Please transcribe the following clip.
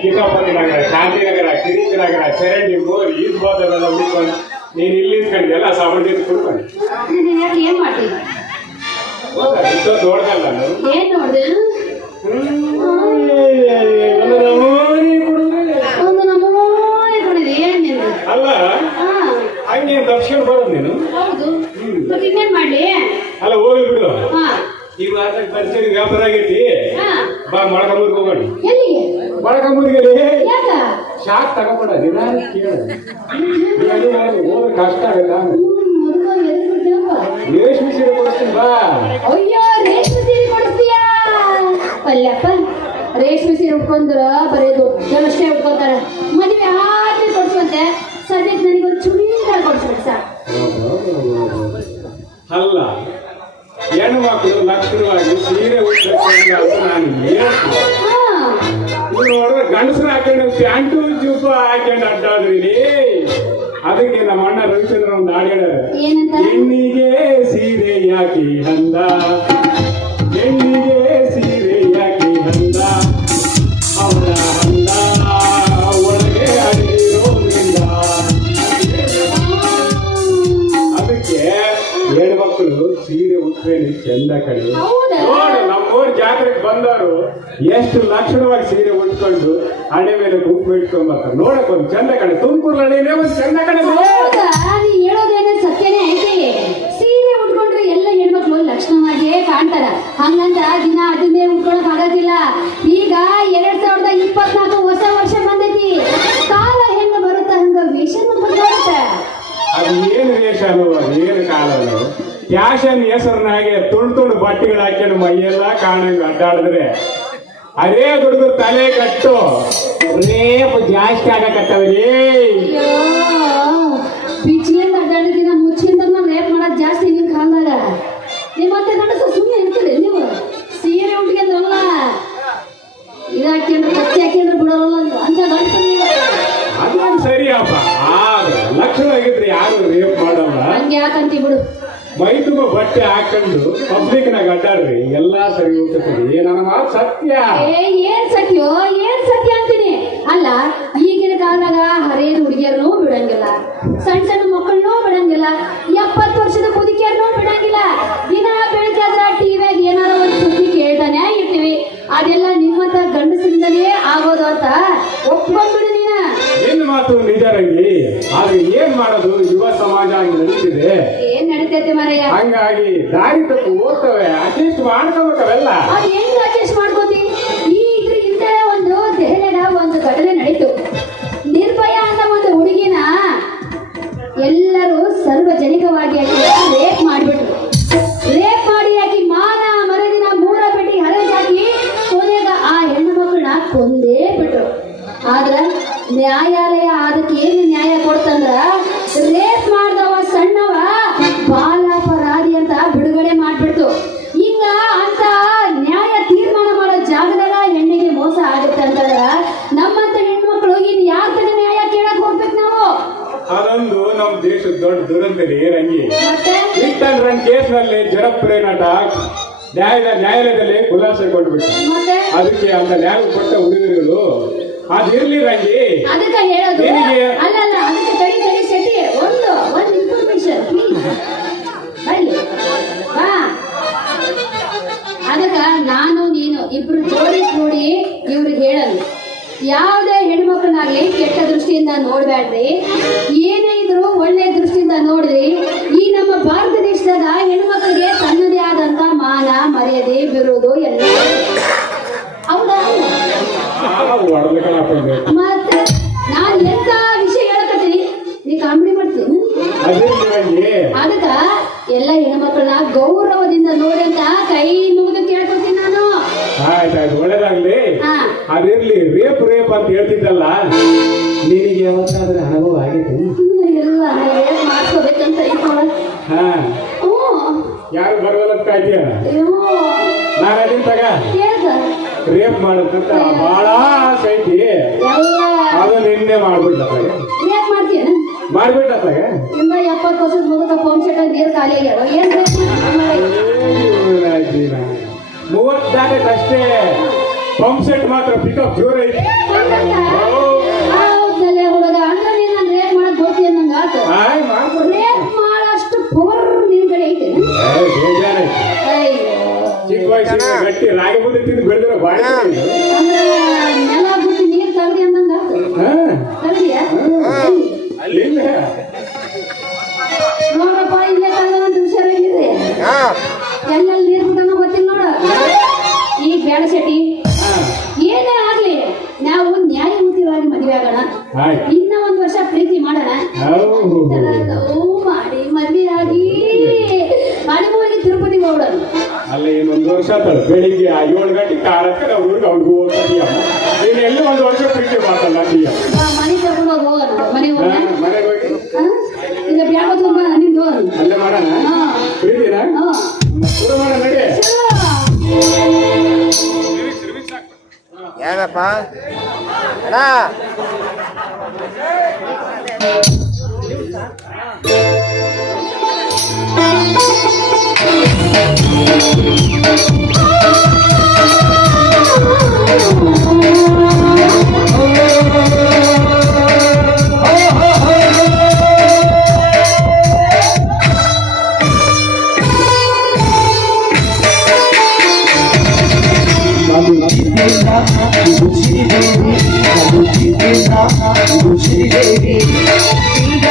ಕಿತಾಪತಿ ನಗರ, ಶಾಂತಿನಗರ, ಕಿರೀಟನಗರ, ಚರಂಡಿ, ಬೋರ್, ಈದ್ ಬಾದವೆಲ್ಲ ಹುಡುಕೊಂಡು ನೀನು ಇಲ್ಲಿ ಇದ್ಕೊಂಡು ಎಲ್ಲ ಸಾಮಾನ್ಯ ಕೊಡ್ಕೊಂಡು ಯಾಕೆ ಏನ್ ಮಾಡ್ತೀನಿ? ಇಷ್ಟೊಂದು ನೋಡ್ದಲ್ಲ ನಾನು. ಏನ್ ನೋಡ್ದೆ? ಒಂದು ನಮೂನೆ ಕೊಡಿದೆ. ಏನ್ ನಿಂದು? ಅಲ್ಲ ಹಂಗೆ ದಕ್ಷಿಣ ಬರೋದು ನೀನು. ಹೌದು, ಮತ್ತೆ ಇನ್ನೇನ್ ಮಾಡ್ಲಿ? ಅಲ್ಲ ಹೋಗಿ ಬಿಡು. ಹಾ, ಈ ಮಾತ್ರ ಪರಿಚಯ ವ್ಯಾಪಾರ ಆಗೈತಿ. ಹಾ. ಬಾ ಮೊಳಕಂಬೂರ್ಗೆ ಹೋಗೋಣ. ಎಲ್ಲಿಗೆ? ಮೊಳಕಂಬೂರ್ಗೆ ಯಾಕ? ಶಾಕ್ ತಗೊಂಡ ನಿಧಾನ ಕೇಳ ಹೋದ್ರೆ ಕಷ್ಟ ಆಗಲ್ಲ. ರೇಷ್ಮೆ ಸೀರೆ ಕೊಡ್ತೀನಿ ಬಾ. ಅಯ್ಯೋ, ರೇಷ್ಮೆ ಸೀರೆ ಕೊಡಿಸ್ತೀಯಾ? ಅಲ್ಲಪ್ಪ, ರೇಷ್ಮೆ ಸೀರೆ ಉಟ್ಕೊಂಡ್ರ ಬರೀ ದೊಡ್ಡಷ್ಟೇ ಉಟ್ಕೊಂತಾರ. ಮದುವೆ ಆದ್ರೆ ಕೊಡ್ಸುವಂತೆ. ಸದ್ಯಕ್ಕೆ ನನಗೊಂದು ಚೂಡಿದಾರ ಕೊಡ್ಸ್ಬೇಕು ಸರ್. ಅಲ್ಲ, ಹೆಣ್ಣು ಮಕ್ಕಳು ಲಕ್ಷಣವಾಗಿ ಸೀರೆ ಉಟ್ಬೇಕು ಅಂತ ನಾನು ಹೇಳ್ತೀನಿ. ನೀವು ನೋಡಿದ್ರೆ ಗಂಡಸರು ಹಾಕೊಂಡು ಪ್ಯಾಂಟು ಜೂಪ ಹಾಕೊಂಡು ಅಡ್ಡಾಡ್ರಿ. ಅದಕ್ಕೆ ನಮ್ಮ ಅಣ್ಣ ರವಿಚಂದ್ರ ಒಂದು ಹಾಡು ಹೇಳ್ಯಾರ. ಏನಂತ? ಹೆಣ್ಣಿಗೆ ಸೀರೆ ಯಾಕೆ ಅಂದ, ಹೆಣ್ಣಿಗೆ ಸೀರೆ ಯಾಕೆ ಅಂದ, ಅವಳ ಅಂದ ಒಳಗೆ ಅಡಿರೋದ್ರಿಂದ. ಅದಕ್ಕೆ ಹೆಣ್ಮಕ್ಳು ಸೀರೆ ಉಟ್ರೇನೆ ಚಂದ ಕಡೆ. ನೋಡು, ನಮ್ಮೂರ್ ಜಾತ್ರೆಗೆ ಬಂದವರು ಎಷ್ಟು ಲಕ್ಷಣವಾಗಿ ಸೀರೆ ಉಟ್ಕೊಂಡು ಹಣೆ ಮೇಲೆ ಕುಂಕುಮ ಇಟ್ಕೊಂಡ್ಬರ್ತಾರೆ. ನೋಡಕ್ ಒಂದು ಚಂದ ಕಡೆ. ತುಮಕೂರು ಹಳ್ಳಿನೇ ಒಂದು ಚಂದ ಕಡೆ. ನೀ ಹೇಳೋದೇನೆ ಸತ್ಯನೇ ಐತಿ. ಸೀರೆ ಉಟ್ಕೊಂಡ್ರೆ ಎಲ್ಲ ಹೆಣ್ಮಕ್ಳು ಲಕ್ಷಣವಾಗಿಯೇ ಕಾಣ್ತಾರ. ಹಂಗಂತ ದಿನ ಅದನ್ನೇ ಉಟ್ಕೊಳಕ್ ಆಗೋದಿಲ್ಲ. ಈಗ 2024 ಹೊಸ ವರ್ಷ ಬಂದೈತಿ. ಕಾಲ ಹೆಂಗ ಬರುತ್ತ ಹಂಗ ವೇಷನು ಬದಲಾಗುತ್ತೆ. ಅದು ಏನು ವೇಷನು, ಏನು ಕಾಲನು. ಫ್ಯಾಷನ್ ಹೆಸರಿನಾಗೆ ತುಂಡು ಬಟ್ಟೆಗಳು ಹಾಕ್ಕೊಂಡು ಮೈಯೆಲ್ಲ ಕಾಣಂಗ ಅಡ್ಡಾಡಿದ್ರೆ ಅದೇ ಹುಡುಗರು ತಲೆ ಕಟ್ಟು ರೇಪ್ ಜಾಸ್ತಿ ಆಗಕತ್ತವ್ರಿ. ಬಿಚ್ಚಿಂದ ಅಡ್ಡಾಡಿದಿನ ಮುಚ್ಚಿಂದ ರೇಪ್ ಮಾಡೋದು ಜಾಸ್ತಿ ನಿಮ್ ಕಾಲದಾಗ. ನಿಮ್ಮತ್ತೆ ಗಂಡಸ ಸುಮ್ಮನೆ ಇರ್ತೀರಿ ನೀವು. ಸೀರೆ ಉಟ್ಕೊಂಡಲ್ಲ ಇದು ಹಾಕ್ಯಂಡ್ರೆ ಕಚ್ಚಿ ಹಾಕ್ಯಂಡ್ರೆ ಬಿಡೋಲ್ಲ ಅಂತ ಗಂಡಸ ನೀವು. ಅದು ಸರಿಯಪ್ಪ. ಆದ್ರೆ ಲಕ್ಷಣ ಆಗಿದ್ರೆ ಯಾರು ರೇಪ್ ಮಾಡಲ್ಲ. ಹಂಗೆ ಯಾಕಂತಿ ಬಿಡು. ಮೈ ತುಂಬ ಬಟ್ಟೆ ಹಾಕೊಂಡು ಪಬ್ಲಿಕ್ ನಾಗ ಅಡ್ಡಾಡ್ರಿ ಎಲ್ಲಾ ಸರಿ ಹೋಗ್ತದೆ. ನನ್ನ ಮಾತು ಸತ್ಯ. ಏನ್ ಸತ್ಯೋ, ಏನ್ ಸತ್ಯ ಅಂತೀನಿ. ಅಲ್ಲ, ಈಗಿನ ಕಾಲದಾಗ ಹರಿಯದ ಹುಡುಗಿಯರನ್ನೂ ಬಿಡಂಗಿಲ್ಲ, ಸಣ್ಣ ಸಣ್ಣ ಮಕ್ಕಳನ್ನೂ ಬಿಡಂಗಿಲ್ಲ, 70 ವರ್ಷದ ಮುದುಕಿಯರನ್ನೂ ಬಿಡಂಗಿಲ್ಲ. ದಿನ ಬೆಳಿಗ್ಗೆ ಆದ್ರ ಟಿವಿಯಾಗ ಏನಾರ ಒಂದು ಸುದ್ದಿ ಕೇಳ್ತಾನೆ ಇರ್ತೀವಿ. ಅದೆಲ್ಲ ನಿಮ್ಮಂತ ಗಂಡಸಿಂದಲೇ ಆಗೋದು ಅಂತ ಒಪ್ಕೊಂಡ್ಬಿಡು ನೀನ. ಏನ್ ಮಾತು ನಿಜ ರಂಗಿ. ಆದ್ರೆ ಏನ್ ಮಾಡೋದು, ಯುವ ಸಮಾಜ ಹಂಗೆ ನಡೀತಿದೆ. ಏನ್ ನಡೀತೈತೆ ಮಾರಯ್ಯ? ಹಂಗಾಗಿ ದಾರಿ ತಪ್ಪು ಓದ್ತವೆ. ಅಡ್ಜಸ್ಟ್ ಮಾಡ್ಕೋಬೇಕವೆಲ್ಲ. ಅದು ಹೆಂಗ್ ಅಡ್ಜಸ್ಟ್ ಮಾಡ್ಕೋತಿ? ಇಂತ ಒಂದು ದೆಹಲಿಯಾಗ ಒಂದು ಘಟನೆ ನಡೀತು. ನಿರ್ಭಯ ಅಂತ ಒಂದು ಹುಡುಗಿನ ಎಲ್ಲರೂ ಸಾರ್ವಜನಿಕವಾಗಿ ರೇಪ್ ಮಾಡಿಬಿಟ್ರು. ರೇಪ್ ಮಾಡಿ ಆಕಿ ಮಾನ ಮರದಿನ 3 ಪೆಟ್ಟಿ ಹರಜಾಕಿ ಕೊನೆಗ ಆ ಹೆಣ್ಣು ಮಕ್ಕಳನ್ನ ಕೊಂದೇ ಬಿಟ್ರು. ಆದ್ರ ನ್ಯಾಯಾಲಯ ಅದಕ್ಕೆ ಏನು ನ್ಯಾಯ ಕೊಡ್ತಂದ್ರ ರೇಪ್ ಮಾಡಿದವ ಸಣ್ಣವ ಬಾಲಾಪರಾಧಿ ಅಂತ ಬಿಡುಗಡೆ ಮಾಡ್ಬಿಡ್ತು. ಈಗ ಅಂತ ನ್ಯಾಯ ತೀರ್ಮಾನ ಮಾಡೋ ಜಾಗದಾಗ ಹೆಣ್ಣಿಗೆ ಮೋಸ ಆಗುತ್ತೆ ಅಂತಂದ್ರ ನಮ್ಮಂತ ಹೆಣ್ಮಕ್ಳು ಇನ್ ಯಾರ ನ್ಯಾಯ ಕೇಳಕ್ ಹೋಗ್ಬೇಕು ನಾವು? ಅದೊಂದು ನಮ್ಮ ದೇಶದ ದೊಡ್ಡ ದುರಂತರಿ ರಂಗಿ. ಮತ್ತೆ ಹಿಟ್ ರನ್ ಕೇಸ್ ನಲ್ಲಿ ಜನಪ್ರಿಯ ನಟ ನ್ಯಾಯಾಲಯದಲ್ಲಿ ಖುಲಾಸೆ ಕೊಟ್ಬಿಟ್ಟು ಅದಕ್ಕೆ ಅಂತ ನ್ಯಾಯ ಕೊಟ್ಟ ಹುಡುಗರುಗಳು ಅದಿರ್ಲಿ ರಂಗಿ. ಅದಕ್ಕೆ ಹೇಳೋದು ಅಲ್ಲ ಅಲ್ಲ, ಅದಕ್ಕೆ ತಡಿ ತಡಿ ಶೆಟ್ಟಿ, ಒಂದು ಇನ್ಫಾರ್ಮೇಶನ್ ಪ್ಲೀಸ್ ಬನ್ನಿ ಬಾ. ಅದಕ್ಕ ನಾನು ನೀನು ಇಬ್ರು ಜೋಡಿ ಕೂಡಿ ಇವ್ರಿಗೆ ಹೇಳಲ್ಲ, ಯಾವುದೇ ಹೆಣ್ಮಕ್ಳನ್ನಾಗ್ಲಿ ಕೆಟ್ಟ ದೃಷ್ಟಿಯಿಂದ ನೋಡ್ಬೇಡ್ರಿ. ಏನೇ ಇದ್ರು ಒಳ್ಳೆ ದೃಷ್ಟಿಯಿಂದ ನೋಡ್ರಿ. ಈ ನಮ್ಮ ಭಾರತ ದೇಶದಾಗ ಹೆಣ್ಮಕ್ಳಿಗೆ ತನ್ನದೇ ಆದಂತ ಮಾನ ಮರ್ಯಾದೆ ಬಿರುದು ಎಲ್ಲ. ಹೌದಾ? ಮತ್ತೆ ನಾನ್ ಎಂತ ವಿಷಯ ಹೇಳಕತ್ತೀನಿ, ನೀ ಕಾಮಿಡಿ ಮಾಡ್ತೀನಿ. ಅದಕ್ಕ ಎಲ್ಲ ಹೆಣ್ಮಕ್ಳನ್ನ ಗೌರವದಿಂದ ನೋಡಂತ ಕೈ ಮುಗಿದು ಕೇಳ್ಕೊತೀನಿ ನಾನು. ಆಯ್ತಾಯ್ತು, ಒಳ್ಳೇದಾಗ್ಲಿ. ಅದಿರ್ಲಿ, ರೇಪ್ ರೇಪ್ ಅಂತ ಹೇಳ್ತಿದ್ದಲ್ಲ, ನಿನಗೆ ಯಾವತ್ತಾದ್ರೆ ಅನುಭವ ಆಗೈತೆ? ಎಲ್ಲ ರೇಪ್ ಮಾಡ್ಕೋಬೇಕಂತ ಯಾರು ಬರವಲ್ಲ ಕಾಯ್ತೀಯ? ನಾನು ಅದನ್ನ ತಗ ರೇಪ್ ಮಾಡೋದಂತ ಬಹಳ ಆಸೆ ಐತಿ. ಅದು ನಿನ್ನೆ ಮಾಡ್ಬಿಡ್ತಾಗ ಮಾಡ್ಬಿಟ್ಟಾಗ 70 ವರ್ಷದ ಮುದುಕ ಪಂಪ್ ಸೆಟ್ ನೀರು ಖಾಲಿ ಆಗ್ಯಾವ. ಏನ್ 30 ಅಷ್ಟೇ. ಪಂಪ್ ಸೆಟ್ ಮಾತ್ರ ಪಿಕಪ್ ಜೋರ್ ಐತಿ. ಗಟ್ಟಿ ರಾಗಿ ಮುದ್ದೆ ತಿಂದು ಬೆಳೆದಿರೋ ಬಾಡಿ ಅಂದ್ರೆ ನೆಲ ಬಿಟ್ಟು ನೀರ್ ತಗದಿ ಅಂದಂಗ ತಗದಿಯಾ ಇಲ್ಲ ನೋಡ್ರಪ್ಪ ಇಲ್ಲೇ ತಗದಂತ ಹುಷಾರಾಗಿದೆ ಎಲ್ಲೆಲ್ಲಿ ನೀರ್ ಬಿಟ್ಟಂಗ ಗೊತ್ತಿಲ್ಲ ನೋಡ ಈಗ ಬೇಡ ಶೆಟ್ಟಿ ಏನೇ ಆಗ್ಲಿ ನಾವು ನ್ಯಾಯಯುತವಾಗಿ ಮದುವೆ ಆಗೋಣ ಆಯ್ತು ಇನ್ನ ಒಂದ್ ವರ್ಷ ಪ್ರೀತಿ ಮಾಡೋಣ ಲವ್ ಮಾಡಿ ಮದ್ವೆ ಆಗಿ ಹನಿಮೂರಿಗೆ ತಿರುಪತಿಗೆ ಹೋಗ್ಬಿಡೋದು ಅಲ್ಲ ಇನ್ನೊಂದು ವರ್ಷ ಆತಲ್ಲ ಬೆಳಿಗ್ಗೆ 7 ಗಂಟೆ ಕಾರಕ್ಕೆ ನಾವು ಊರಿಗೆ ಅವ್ನಿಗೆ ಹೋಗ್ತೀಯ ನೀನು ಎಲ್ಲಿ ಒಂದು ವರ್ಷ ಪ್ರೀತಿ ಮಾಡ್ತಲ್ಲ ನೀಯ ಮನೆಗೆ ಕರ್ಕೊಂಡು ಹೋಗೋಣ ಮನೆಗೆ ಹೋಗೋಣ ಮನೆಗೆ ಹೋಗಿ ಈಗ ಬ್ಯಾಗ ತುಂಬ ನಿಂದು ಅಲ್ಲೇ ಮಾಡೋಣ ಪ್ರೀತಿನ ಶುರು ಮಾಡೋಣ ನಡಿ ಏನಪ್ಪ ಅಣ್ಣ Baby,